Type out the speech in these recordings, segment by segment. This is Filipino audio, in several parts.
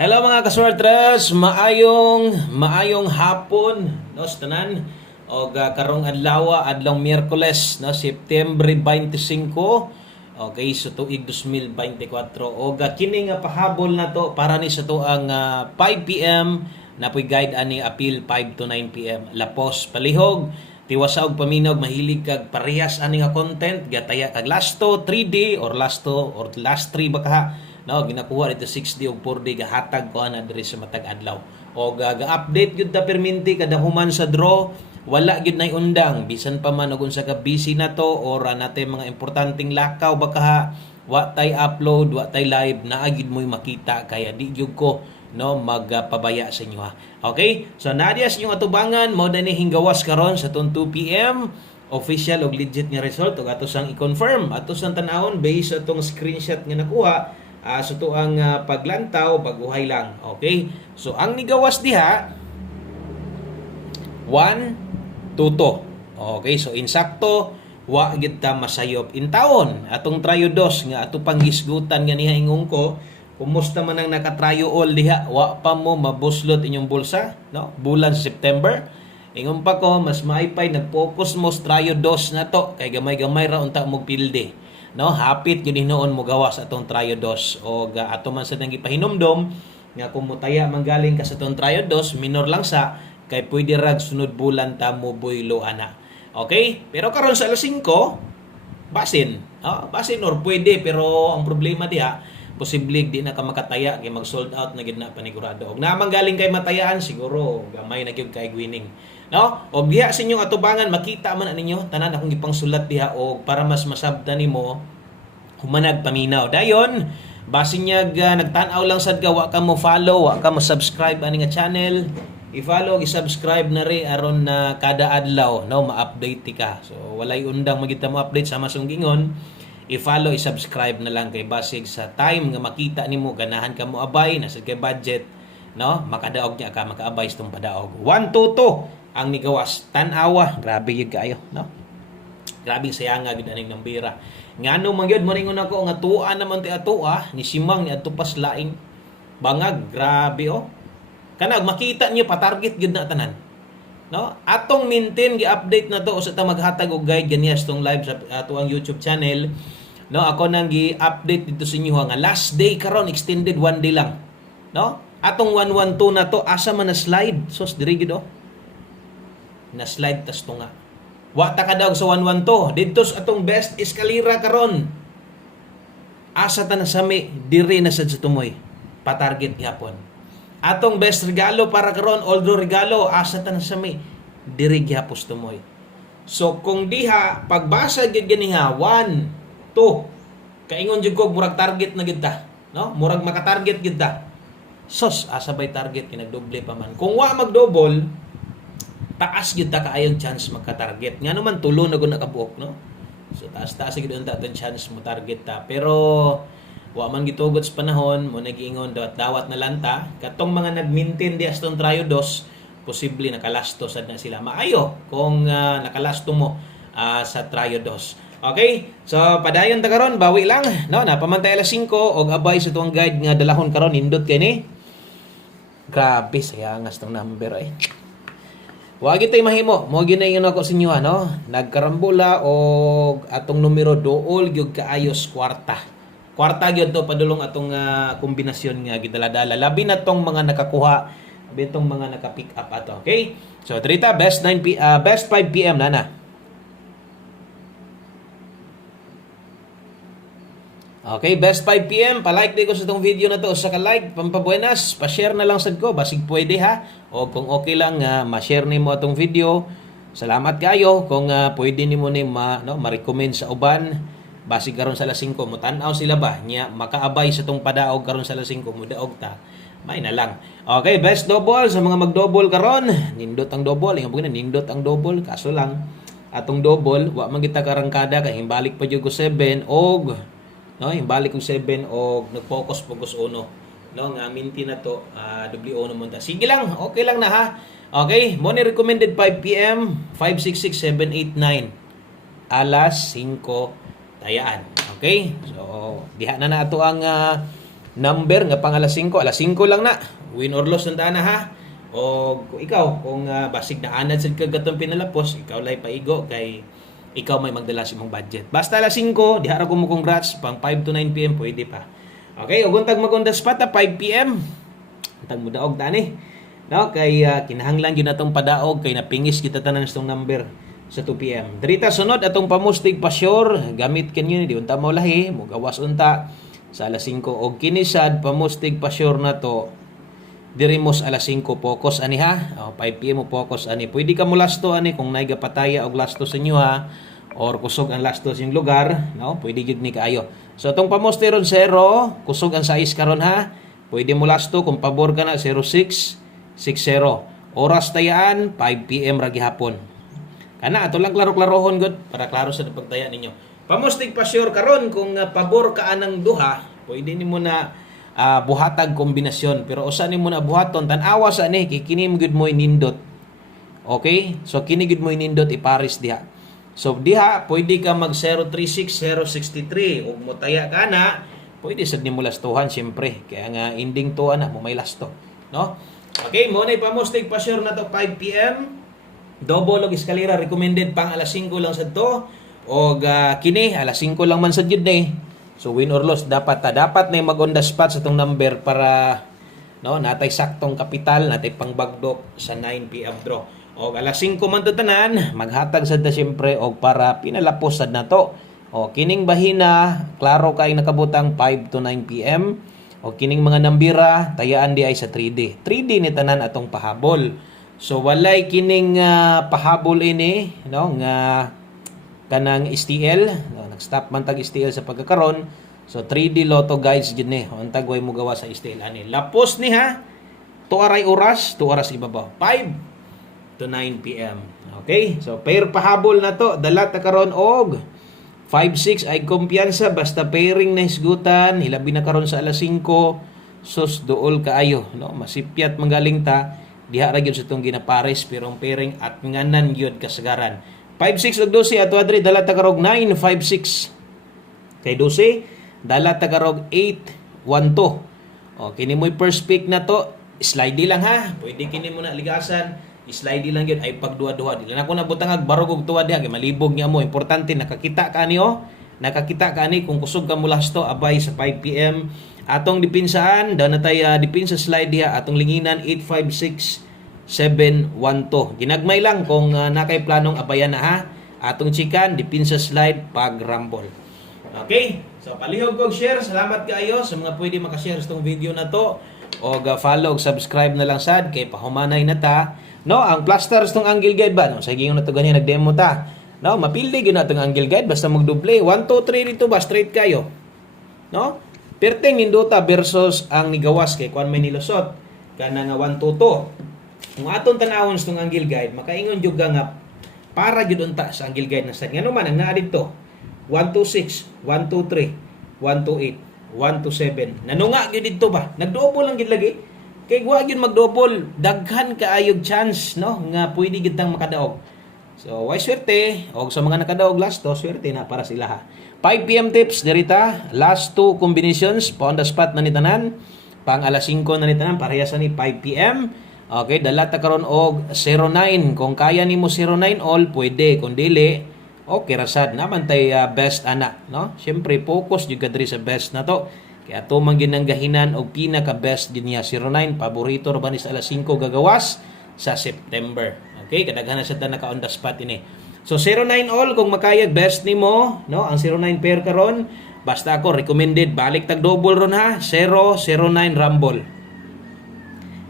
Hello mga kaswartres, maayong hapon no sa tanan og karong adlaw Miyerkules no September 25 okay so tuig 2024 og kini nga pahabol na to para ni sa to ang 5 PM na puy guide ani appeal 5 to 9 PM lapos palihog tiwasa og paminog mahilig kag parehas ani nga content gataya kag last 3D or last 3 baka no ginakuha dito 6D ug 4D gahatag ko ana diri sa matag adlaw o ga-update gyud ta perminti kada human sa draw wala gyud nay undang bisan pa man og unsa ka busy na to or natay mga importanteng lakaw baka wa tay upload wa tay live naa gyud mo'y makita kaya di gyud ko no magpabaya sa inyo ha. Okay, so nadia sa inyong atubangan mo na ni hinggawas karon sa 2 PM official og legit nga result ug ato sang i-confirm ato sang tan-awon based sa atong screenshot nga nakuha so to ang paglantaw, paguhay lang. Okay? So, ang nigawas diha, 1, 2, 2. Okay? So, insakto, wa gid ta masayop in taon. Atong trayo dos, nga ato panghisgutan nga niha ingong ko, kumusta man ang nakatrayo all diha, wa pa mo mabuslot inyong bulsa, no? Bulan sa September. Ingon pa ko, mas maipay, nag-focus mo sa trayo dos na to, kay gamay-gamay ra unta mo pilde. No, hapit yun hinoon mo gawas atong triodos o ato man sa nang ipahinomdom nga kung mutaya manggaling ka sa atong triodos minor lang sa kay pwede rag sunod bulan ta mo buylo ana. Okay? Pero karon sa alas 5 basin. Basin or pwede pero ang problema diha posible di na ka makataya kay mag sold out na gid na panigurado. Og namang galing kay matayaan siguro gamay na gyud kay winning. No? O diha sa inyong atubangan makita man ninyo tanan akong gipang sulat diha og para mas masabtan nimo humanag paminaw. Dayon basin niya nagtan-aw lang sad ka wa ka mo follow, wa ka mo subscribe ani nga channel. I-follow, i-subscribe na ri aron na kada adlaw no ma-update ka. So walay undang magita mo update sa masong gingon. I-follow, i-subscribe na lang kay basig sa time nga makita nimo ganahan ka mo abay nasa kay budget no makadaog niya ka makaabay sa tong padaog. 1 2 2 ang nigawas tan-awa grabe yun kayo no grabe sayanga gid aning nambira ngano man gyud mo ningon ako nga tuwa naman ti atua ni simang ni adto paslain bangag grabe kanag makita niyo pa-target gyud na tanan no atong maintain gi-update na to usa ta maghatag og guide ganiyas tong live sa ato ang YouTube channel no ako nang gi-update dito sa inyo nga last day karon extended 1 day lang no atong 112 na to asa man na slide sos diri gid na slide tas tunga. Wa ta kadaog sa 112. Dito sa atong best eskalera karon. Asa ta na sami diri na sad sa tumoy. Pa-target gyapon. Atong best regalo para karon although regalo asa ta na sami diri gyapos tumoy. So kung diha pagbasa gyud ganiha 1 2 kaingon jud ko murag target na gyud ta, no? Murag maka-target gyud ta. Sos asa bay target kinagdoble pa man. Kung wa mag-double taas gyud ta kaayong chance magka-target. Nga naman tulo na gud nakabuok no. So taas gyud unta ang chance mo target ta. Pero wa man gitugot sa panahon mo nagiingon dawat na lanta katong mga nag-maintain di astong triodos posible nakalasto sad na sila. Maayo kung nakalasto mo sa triodos. Okay? So padayon ta karon bawi lang no napamantay alas 5 og abay sa tuwang guide nga dalahon karon nindot kay ni. Grabe sayangas tong number ay. Wagi tay mahimo, mo ginayon ako sa inyo no. Nagkarambola og atong numero dool gyud kaayos kwarta. Kwarta gyud to padulong atong kombinasyon nga gidala-dala. Labi na tong mga nakakuha, labi tong mga naka-pick up ato. Okay? So trita best 5 PM na. Okay, best 5 PM. Pa-like di ko sa itong video na to. Sa ka-like, pampabuenas, pa-share na lang sad ko. Basig pwede ha. O kung okay lang, ma-share ni mo itong video. Salamat kayo. Kung pwede ni mo ni ma-recommend sa uban. Basig karon sa alas 5. Mutanaw sila ba? Nya, makaabay sa itong padaog karon sa alas 5. Mudaog ta. May na lang. Okay, best double. Sa mga mag-double karon. Nindot ang double. Nindot ang double. Kaso lang, atong double, wa man kita karangkada. Kaya himbalik pa dyan ko 7 og no balik kong 7 o nag-focus 1 no nga minti na to WO na munta sige lang okay lang na ha okay mo ni recommended 5 PM 5 6 6 7 8 9 alas 5 tayaan okay so diha na ato ang number nga pang alas 5, alas 5 lang na. Win or loss nanda na ha. O ikaw kung basig na anad sad kag gatong pinalapos, ikaw lay paigo kay ikaw may magdala sa imong budget. Basta alas 5, diha ra ko mo congrats pang 5 to 9 PM pwede pa. Okay, ug untag mag-on-the spot 5 PM. Untag mo daog tani. No, kay kinahanglan gyud natong padaog kay napingis kita tanan sa number sa 2 PM. Dirita sunod atong pamustig pa sure gamit kanyo di unta mo lahi, mo gawas unta sa alas 5 og kini sad pamustig pa sure na to. Dirimos alas 5 focus ani ha. 5 PM mo focus ani. Pwede ka mo lasto ani kung nay gapataya og lasto sa inyo ha or kusog ang lasto sa inyong lugar, no? Pwede gyud ni kaayo. So atong pamusti ron 0, kusog ang size karon ha. Pwede mo lasto kung pabor ka na 0660. Oras tayaan 5 PM ra gihapon. Kana ato lang klaro-klarohon gud para klaro sa pagtaya ninyo. Pamustig pa sure karon kung pabor ka anang duha, pwede nimo na buhatag kombinasyon pero usa nimo na buhaton tan-awa sa ani kay kini gud mo inindot. Okay? So kini gud mo inindot ipares diha. So diha pwede ka mag 036 063 ug motaya kana pwede sad nimo lastuhan syempre kaya nga ending to ana mo may lasto, no? Okay, mo na pamustig pa sure na to 5 PM. Double og eskalera recommended pang alas 5 lang sad to. Og kini alas 5 lang man sad gyud ni. So win or loss dapat na mag on the spot sa tong number para no natay saktong kapital natay pangbagdok sa 9 PM draw. Og alas 5 man to tanan maghatag sad ta syempre og para pinalapos sad nato. O kining bahina klaro kay nakabutang 5 to 9 PM. O kining mga nambira tayaan di ay sa 3D. 3D ni tanan atong pahabol. So walay kining pahabol ini no nga kanang STL, no, nag-stop man tag STL sa pagkakaron. So 3D Lotto guys gid ni, untag way mo gawa sa STL ani. Lapos ni ha. Tuaray oras, 2 oras ibabaw. 5 to 9 PM. Okay? So pair pahabol na to, dala ta karon og 5-6 ay kumpiyansa basta pairing na hisgutan, hilabi na karon sa alas 5. Sus duol kaayo, no? Masipyat manggaling ta. Diha ra gyud sa tong ginapares pero ang pairing at nganan gyud kasagaran. 5-6 ug 12 ato adri dala ta karog 9-5-6. Kay 12 dala ta karog 8-1-2. O kini mo'y first pick na to, slidey lang ha. Pwede kini mo na ligasan, slidey lang gyud ay pagduha-duha. Dili na ko nabutang barog og tuwa diha kay malibog niya mo. Importante nakakita ka ani nakakita ka ani kung kusog ka mo lasto abay sa 5 PM. Atong dipinsaan daw na tay dipinsa slide diha atong linginan 8-5-6 7-1-2. Ginagmay lang kung nakay planong abayan na ha. Atong chikan, dipinsa slide, pag rumble. Okay? So, palihog kong share. Salamat kaayo sa mga pwede makashare sa itong video na to. O follow, subscribe na lang sad kay pahumanay na ta. No, ang plasters tong angle guide ba? No, sa giyong na to ganyan, nag-demo ta. No, mapildi yun na itong angle guide. Basta mag-double. 1, 2, 3 dito ba? Straight kayo. No? Perteng nindota versus ang nigawas kay Kwan may nilusot. Kana nga 1, 2, 2. Kung aton tanawon sa itong angle guide, makaingon jud nga para jud unta sa angle guide na sad. Ngano man ang naa dito? 126, 123, 128, 127. Nanunga gyud dito ba? Nagdouble lang gid lagi. Kay wa gyud magdouble, daghan kaayog chance no nga pwede gid tang makadaog. So, way swerte og sa mga nakadaog last to, swerte na para sila ha. 5 PM tips dirita, last 2 combinations pa on the spot na ni tanan. Pang alas 5 na ni tanan parehas ni 5 PM. Okay, dala ta karon og 09. Kung kaya nimo 09 all, pwede. Kung dili, okay rasad naman tay best ana, no? Syempre focus jud diri sa best na to. Kaya to man ginanggahinan og pinaka best din niya 09, paborito ra ba ni sa alas 5 gagawas sa September. Okay, kadaghanan sa ta naka on the spot ini. So 09 all kung makayag best nimo, no? Ang 09 pair karon, basta ako recommended balik tag double ron ha. 009 rumble.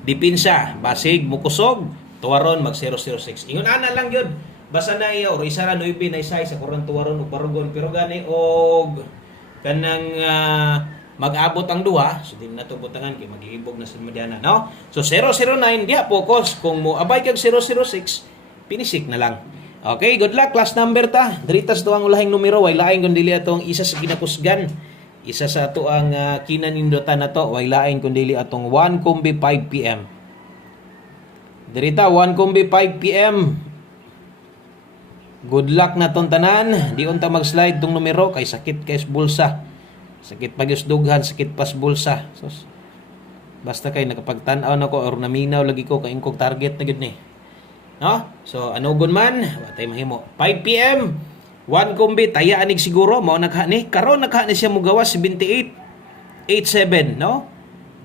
Dipinsa, basig mukusog, tuwaron mag 006. Ingon ana lang yun. Basta na iya or isa ra 9 na isa sa kurang tuwaron ug barugon pero gani og kanang mag-abot ang duha, so din nato butangan kay mag-iibog na sa Mediana, no? So 009 diha focus kung mo abay kag 006, pinisik na lang. Okay, good luck class number ta. Diritas to ang ulahing numero way lain kun dili atong isa sa ginakusgan. Isa sa ato ang kinanindutan na to, way lain kundi atong 1 kumbi 5 PM. Dirita, 1 kumbi 5 PM. Good luck na ton tanan. Di unta mag-slide tong numero kay sakit kay bulsa. Sakit pagyusdughan, sakit pas bulsa. Sus. Basta kay nakapagtan-aw na ko or naminaw lagi ko kay kong target na gid ni. No? So anugon man, watay mahimo. 5 PM, one kombi taya anig siguro mao nagha ni. Karon nagha ni siya mugawas 78.87, no?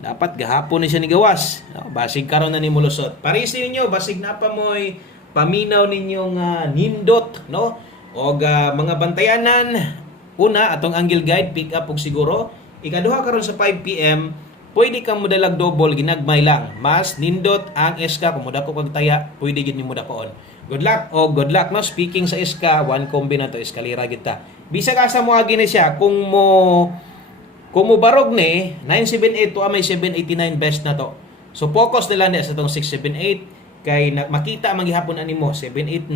Dapat gahapon ni siya ni gawas. No? Basig karon na ni mulusot. Paris ninyo basig na pa moy paminaw ninyong nindot, no? O mga bantayanan. Una atong angle guide pick up og siguro. Ikaduha karon sa 5 PM, pwede kang modalag double ginagmay lang. Mas nindot ang SK kung moda ko pagtaya, pwede gid nimo dakoon. Good luck o good luck no. Speaking sa SK, one combi na to eskalera gid ta. Bisag asa mo agi ni siya kung mo barog ni 978 to may 789 best na to. So focus na lang sa tong 678 kay makita man gihapon ani mo 789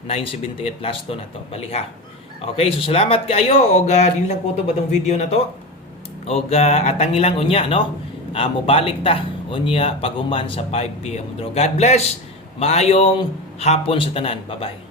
978 last to na to. Baliha. Okay, so salamat kayo og din lang ko to batong video na to. Og atang ilang unya no. Mobalik ta unya paghuman sa 5 PM. God bless. Maayong hapon sa tanan. Bye-bye.